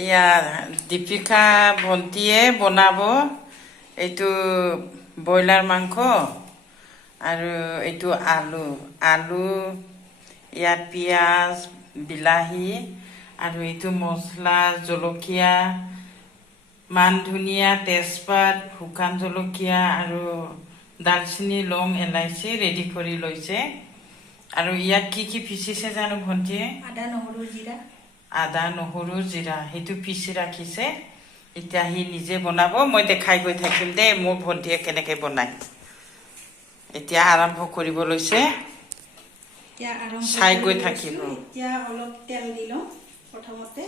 এয়া দীপিকা ভণ্টিয়ে বনাব এইটো ব্ৰইলাৰ মাংস আৰু এইটো আলু আলু ইয়াত পিঁয়াজ বিলাহী আৰু এইটো মছলা জলকীয়া মান ধনিয়া তেজপাত শুকান জলকীয়া আৰু দালচিনি লং এলাইচি ৰেডি কৰি লৈছে আৰু ইয়াত কি পিচিছে জানো ভণ্টিয়ে আদা নহৰু জিৰা সেইটো পিচি ৰাখিছে এতিয়া সি নিজে বনাব মই দেখাই গৈ থাকিম দেই মোৰ ভণ্টিয়ে কেনেকৈ বনায় এতিয়া আৰম্ভ কৰিব লৈছে চাই গৈ থাকিব এতিয়া অলপ তেল দিলোঁ প্ৰথমতে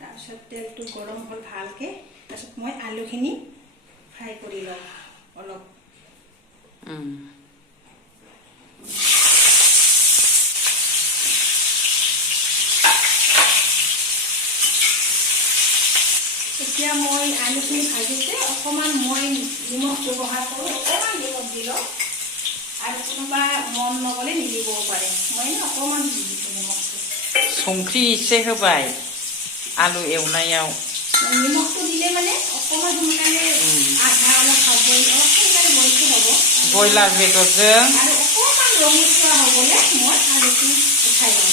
তাৰপিছত তেলটো গৰম হ'ল ভালকৈ তাৰপিছত মই আলুখিনি ফ্ৰাই কৰি লওঁ অলপ এতিয়া মই আলুখিনি ভাজিতে অকণমান মই নিমখ ব্যৱহাৰ কৰোঁ অকণমান নিমখ দিলোঁ আৰু কোনোবা মন নগ'লে নিদিবও পাৰে মই অকণমান দি দিছোঁ নিমখটো संख्रि एसे होबाय आलु एवनायाव निमखটো दिले মানে অকণমান সোনকালে আধা অলপ অলপ সোনকালে বইলটো হ'ব ব্ৰইলাৰ বেদৰজों আৰু অকণমান ৰঙচুৱা হ'বলৈ মই আলুটো উঠাই লওঁ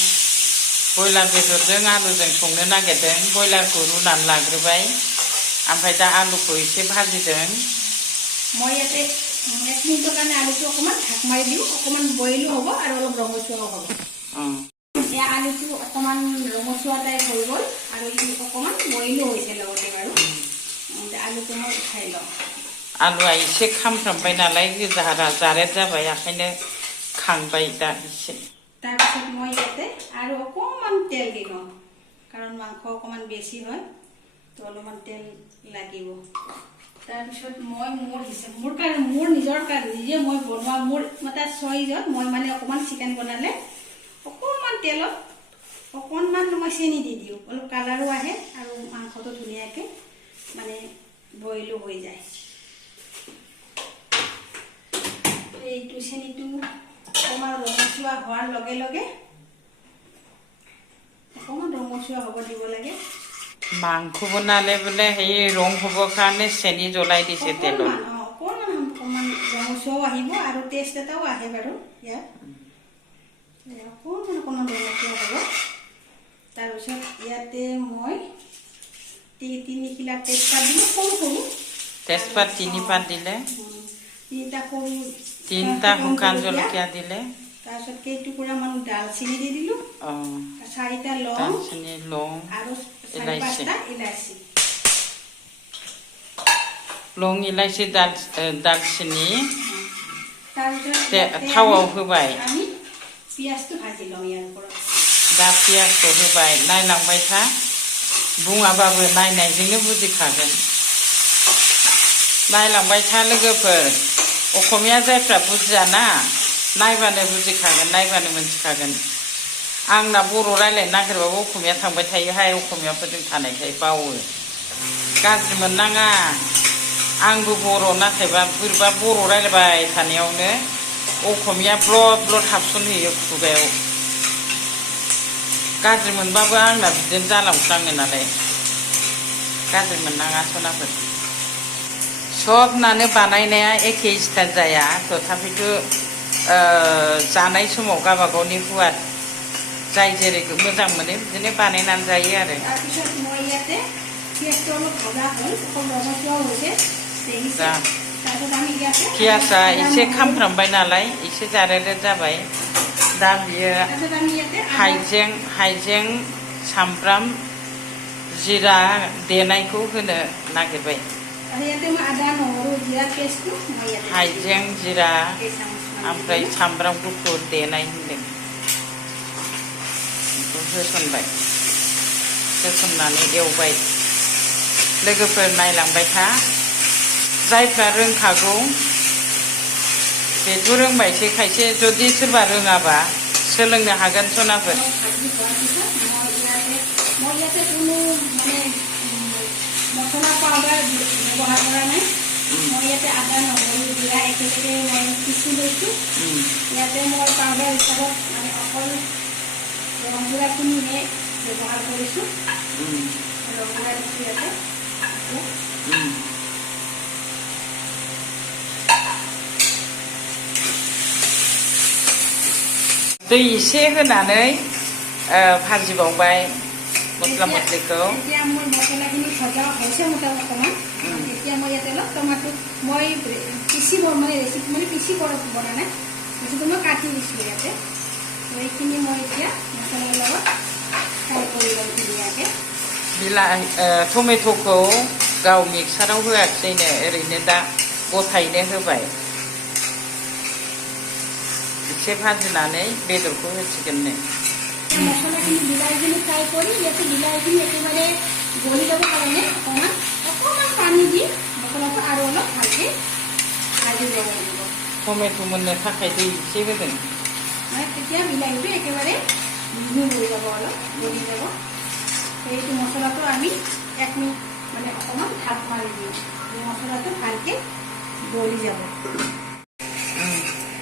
ব্ৰইলাৰ बेदरजों आलुजों संनो नागिरदों ब्रयलारखौ रुनानै लाग्रोबाय ओमफ्राय दा आलुखौ एसे भाजिदों মই ইয়াতে 1 মিনিটৰ কাৰণে আলুটো অকণমান ঢাক মাৰি দিওঁ অকণমান বইলো হ'ব আৰু অলপ ৰঙচুৱাও হ'ব এতিয়া আলুটো অকণমান ৰঙচুৱা টাইপ হৈ গ'ল আৰু ই অকণমান বইলো হৈছে লগতে বাৰু आलुखौ মই उठाइ लওঁ आलुआ एसे खामफ्रामबाय नालाय गोजा जारेद जाबाय ओंखायनो खांबाय दा एसे তাৰপিছত মই ইয়াতে আৰু অকণমান তেল দি লওঁ কাৰণ মাংস অকণমান বেছি হয় তো অলপমান তেল লাগিব তাৰপিছত মই মোৰ নিজৰ কাৰণে নিজে মই বনোৱা মোৰ মতে চইজত মই মানে অকণমান চিকেন বনালে অকণমান তেলত অকণমান মই চেনি দি দিওঁ অলপ কালাৰো আহে আৰু মাংসটো ধুনীয়াকৈ মানে বইলো হৈ যায় এইটো চেনিটো অকণমান ৰঙচুৱা হোৱাৰ লগে লগে অকণমান ৰঙচুৱা হ'ব দিব লাগে মাংস বনালে বোলে সেই ৰং হ'বৰ কাৰণে চেনি জ্বলাই দিছে তেলত অকণমান ৰঙচুৱাও আহিব আৰু টেষ্ট এটাও আহে বাৰু ইয়াত অকণমান ৰঙচুৱা হ'ব তাৰপিছত ইয়াতে মই 3 কিলা তেজপাত দিলোঁ সৰু সৰু তেজপাত 3 পাত দিলে 3টা শুকান জলকীয়া দিলে তাৰপিছত কেইটুকুৰামান দালচিনি দি দিলোঁ 4টা লং দালচিনি লং আৰু 4-5টা ইলাচি লং ইলাচি দালচিনি তাৰপিছত थावाव होबाय আমি পিঁয়াজটো ভাজি লওঁ ইয়াৰ ওপৰত दा पियाजखौ होबाय नायलांबाय था बुङाबाबो नायनायजोंनो बुजिखागोन नायलांबाय था लोगोफोर असमिया जायफ्रा बुजियाना नायबानो बुजिखागोन नायबानो मोनथिखागोन आंना बर' रायलायनो नागिरबाबो असमिया थांबाय थायोहाय असमियाफोरजों थानायखाय बावो गाज्रि मोननाङा आंबो बर' नाथायबा बोरैबा बर' रायलायबाय थानायावनो असमिया ब्लद ब्लद हाबसनहैयो खुगायाव गाज्रि मोनबाबो आंना बिदिनो जालांफ्लाङो नालाय गाज्रि मोननाङा सनाफोर सबनानो बानायनाया एखे स्टाइल जाया तथापिथ' जानाय समाव गावबागावनि हुवाद जाय जेरै मोजां मोनो बिदिनो बानायनानै जायो आरो তাৰপিছত মই ইয়াতে পিঁয়াজটো অলপ ভাজা হ'ল অকল ৰঙচুৱা হৈছে তাৰপিছত আমি ইয়াতে पियाजआ एसे खामफ्रामबाय नालाय एसे जारेद जाबाय दा बियो हाइजें सामब्राम जिरा देनायखौ होनो नागिरबाय हाइजें जिरा ओमफ्राय सामब्राम गुफुर देनाय होनदों बेखौ होसनबाय होसननानै एवबाय लोगोफोर नायलांबाय था जायफ्रा रोंखागौ बेथ' रोंबायसो खायसे जुदि सोरबा रोङाबा सोलोंनो हागोन सनाफोर মছলা পাউডাৰ ব্যৱহাৰ কৰা নাই মই ইয়াতে আদা নহৰু জিৰা একেলগে মই পিচি লৈছোঁ ইয়াতে মই পাউডাৰ হিচাপত মানে অকল গৰম জিৰাখিনিহে ব্যৱহাৰ কৰিছোঁ উম, ৰঙালাও দিছোঁ ইয়াতে উম। दै एसे होनानै भाजिबावबाय मस्ला मस्लिखौ এতিয়া মোৰ মছলাখিনি ভজা হৈছে মোটামুটি অকণমান এতিয়া মই ইয়াতে অলপ টমাটো মই পিচি মানে ৰেচিপি মানে পিচি বনা নাই বস্তুটো মই কাটি দিছোঁ ইয়াতে এইখিনি মই এতিয়া মছলাৰ লগত ফ্ৰাই কৰি ল'ম ধুনীয়াকৈ टमेट'खौ गाव मिक्साराव होआखिसैनो ओरैनो दा गथायैनो होबाय एसे भाजिनानै बेदरखौ होसिगोननो মছলাখিনি বিলাহীখিনি ফ্ৰাই কৰি ইয়াতে বিলাহীখিনি একেবাৰে গলি যাব কাৰণে অকণমান পানী দি মছলাটো আৰু অলপ ভালকৈ ভাজি ল'ব লাগিব टमेट' मोननो थाखाय दै एसे होदों মানে তেতিয়া বিলাহীটো একেবাৰে মিহি হৈ যাব অলপ গলি যাব এইটো মছলাটো আমি 1 মিনিট মানে অকণমান ঢাক মাৰি দিওঁ মছলাটো ভালকৈ গলি যাব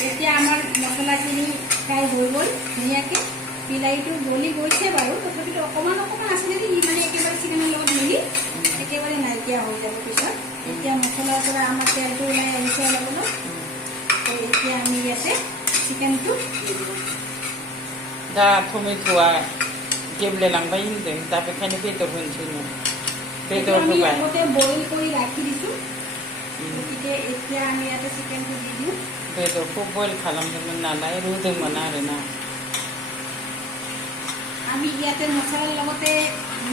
এতিয়া আমাৰ মছলাখিনি ফ্ৰাই হৈ গ'ল ধুনীয়াকৈ বিলাহীটো গলি গৈছে বাৰু তথাপিতো অকণমান আছে যদি মানে একেবাৰে চিকেনৰ লগত মিলি একেবাৰে নাইকিয়া হৈ যাব পিছত এতিয়া মছলাৰ পৰা আমাৰ তেলটো ওলাই আহিছে অলপ অলপ এতিয়া আমি ইয়াতে চিকেনটো দি দিওঁ दा टमेट'आ गेब्लेलांबाय होनदों दा बेखायनो बेदर होनोसैनो बेदर আমি होबाय আগতে বইল কৰি ৰাখি দিছোঁ গতিকে এতিয়া আমি ইয়াতে চিকেনটো দি দিওঁ बेदरखौ बयल खालामदोंमोन नालाय रुदोंमोन आरोना আমি ইয়াতে মছলাৰ লগতে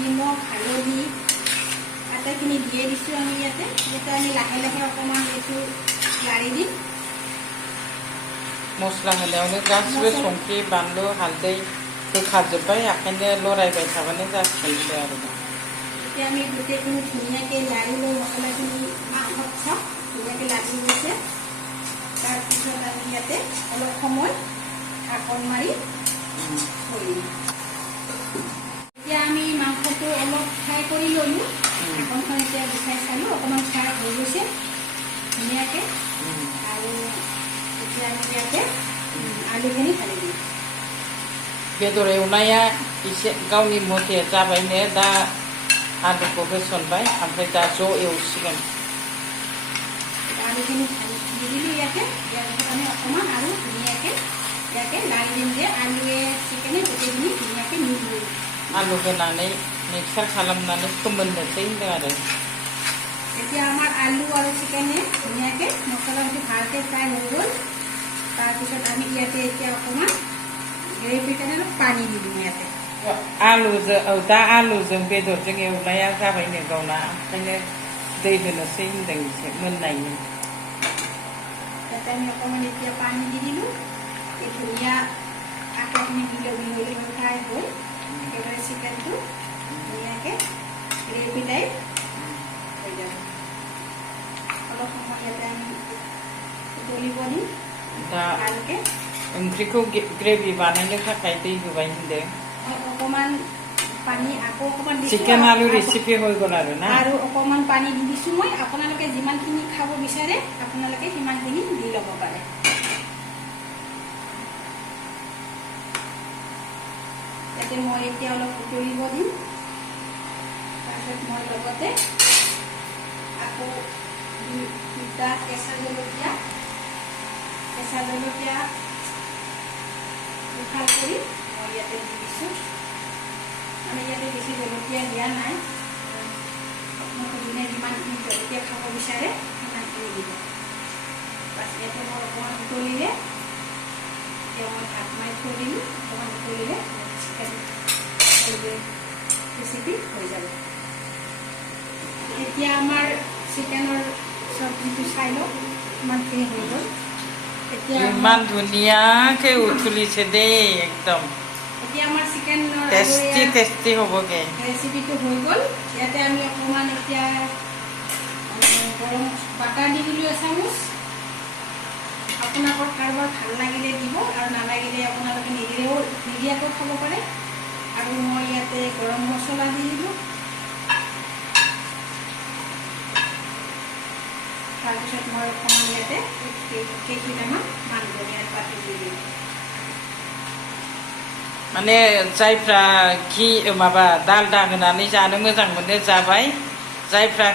নিমখ হালধি আটাইখিনি দিয়ে দিছোঁ আমি ইয়াতে আমি লাহে লাহে অকণমান এইটো লাৰি দিম मस्ला होनायावनो गासिबो संख्रि बानलु हालदै होखाजोब्बाय ओंखायनो लरायबाय थाबानो जासिगोन आरोना এতিয়া আমি গোটেইখিনি ধুনীয়াকৈ লাৰি লৈ মছলাখিনি মাংসত চাওঁ ধুনীয়াকৈ লাগি গৈছে তাৰপিছত আমি ইয়াতে অলপ সময় ঢাকন মাৰি থৈ দিম এতিয়া আমি মাংসটো অলপ ফ্ৰাই কৰি ল'লোঁ ঢাকনখন এতিয়া গুচাই চালোঁ অকণমান ফ্ৰাই হৈ গৈছে ধুনীয়াকৈ আৰু এতিয়া আমি ইয়াতে आलुखिनि ढालि दिम बेदर एवनाया एसे गावनि मथे जाबायनो दा आलुखौ होसनबाय ओमफ्राय दा ज' एवसिगोन आलुखिनि দি দিলোঁ ইয়াতে ইয়াৰ পিছত আমি অকণমান আৰু ধুনীয়াকৈ ইয়াতে লাৰি দিম যে আলুৱে চিকেনে গোটেইখিনি ধুনীয়াকৈ মিক্স হৈ आलु होनानै मिक्सार खालामनानै फोमोननोसै होनदों आरो এতিয়া আমাৰ আলু আৰু চিকেনে ধুনীয়াকৈ মছলাটো ভালকৈ ফ্ৰাই হৈ গ'ল তাৰপিছত আমি ইয়াতে এতিয়া অকণমান গ্ৰেভিৰ কাৰণে অলপ পানী দি দিম ইয়াতে दा आलुजों बेदरजों एवनाया जाबायनो गावना ओंखायनो दै होनोसै होनदों एसे मोननायनि ইয়াতে আমি অকণমান এতিয়া পানী দি দিলোঁ এই ধুনীয়া আটাখিনি মিহলি ফ্ৰাই হ'ল একেবাৰে চিকেনটো ধুনীয়াকৈ গ্ৰেভি টাইপ হৈ যাব অলপ সময় ইয়াতে আমি উতলিব দিম दा ভালকৈ ओंख्रिखौ ग्रेभि बानायनो थाखाय दै होबाय होनदों অকণমান পানী আকৌ অকণমান চিকেন আলু ৰেচিপি হৈ গ'ল আৰু না আৰু অকণমান পানী দি দিছোঁ মই আপোনালোকে যিমানখিনি খাব বিচাৰে আপোনালোকে সিমানখিনি দি ল'ব পাৰে ইয়াতে মই এতিয়া অলপ উতলিব দিম তাৰপিছত মই লগতে আকৌ দুটা কেঁচা জলকীয়া উখাল কৰি মই ইয়াতে দি দিছোঁ মানে ইয়াতে বেছি জলকীয়া দিয়া নাই আপোনালোকে যোনে যিমানখিনি জলকীয়া খাব বিচাৰে সিমানখিনি দিব বাছ ইয়াতে মই অকণমান উতলিলে এতিয়া মই ঢাক মাৰি থৈ দিলোঁ অকণমান উতলিলে চিকেন ৰেচিপি হৈ যাব এতিয়া আমাৰ চিকেনৰ চব্জিটো চাই লওক ইমানখিনি হৈ গ'ল ইমান ধুনীয়াকৈ উতলিছে দেই একদম এতিয়া আমাৰ চিকেনৰ টেষ্টি হ'বগে ৰেচিপিটো হৈ গ'ল ইয়াতে আমি অকণমান এতিয়া গৰম বাটাৰ দি দিলোঁ এচামুচ আপোনালোকৰ কাৰোবাৰ ভাল লাগিলে দিব আৰু নালাগিলে আপোনালোকে নিদিয়াকৈ খাব পাৰে আৰু মই ইয়াতে গৰম মছলা দি দিলোঁ তাৰপিছত মই অকণমান ইয়াতে কেইটামান মান ধনিয়াৰ পাত দি দিলোঁ माने जायफ्रा घि माबा दालदा होनानै जानो मोजां मोनो जाबाय जायफ्रा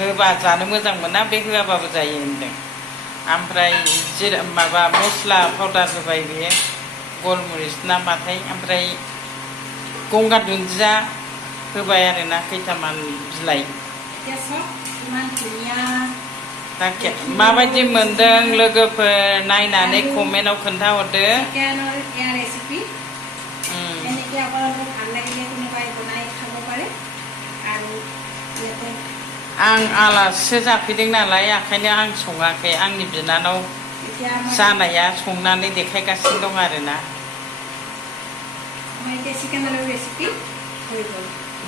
होबा जानो मोजां मोना बे होआबाबो जायो होनदों ओमफ्राय माबा मस्ला पाउडार होबाय बेयो गलमरिस ना माथाय ओमफ्राय गंगार दुन्दिया होबाय आरोना खैथामान बिलाइ दा माबायदि मोनदों लोगोफोर नायनानै कमेन्टआव खोन्थाहरदो आं आलासिसो जाफैदों नालाय ओंखायनो आं सङाखै आंनि बिनानाव जानाया संनानै देखायगासिनो दं आरोना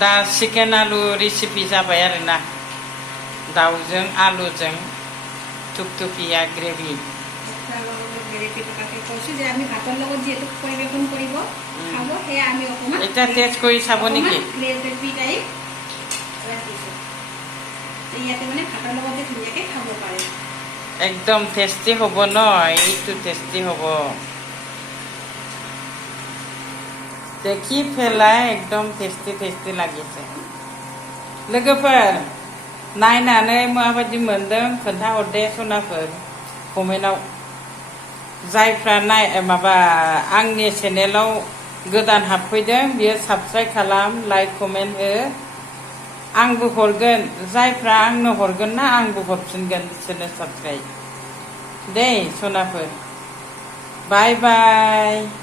दा चिकेन आलु रेसिपि जाबाय आरोना दाउजों आलुजों थुपथुपिया ग्रेभि এতিয়া টেষ্ট কৰি চাব নেকি একদম টেষ্টি হ'ব ন এইটো টেষ্টি হ'ব দেখি পেলাই एकदम टेस्टी লাগিছে लोगोफोर नायनानै माबायदि मोनदों खोन्थाहरदे सनाफोर कमेन्टआव जायफ्रा माबा आंनि चेनेलाव गोदान हाबफैदों बियो साबस्क्राइब खालाम लाइक कमेन्ट हो आंबो हरगोन जायफ्रा आंनो हरगोन ना आंबो हरफिनगोन बिसोरनो साबस्क्राइब दे सनाफोर बाय बाय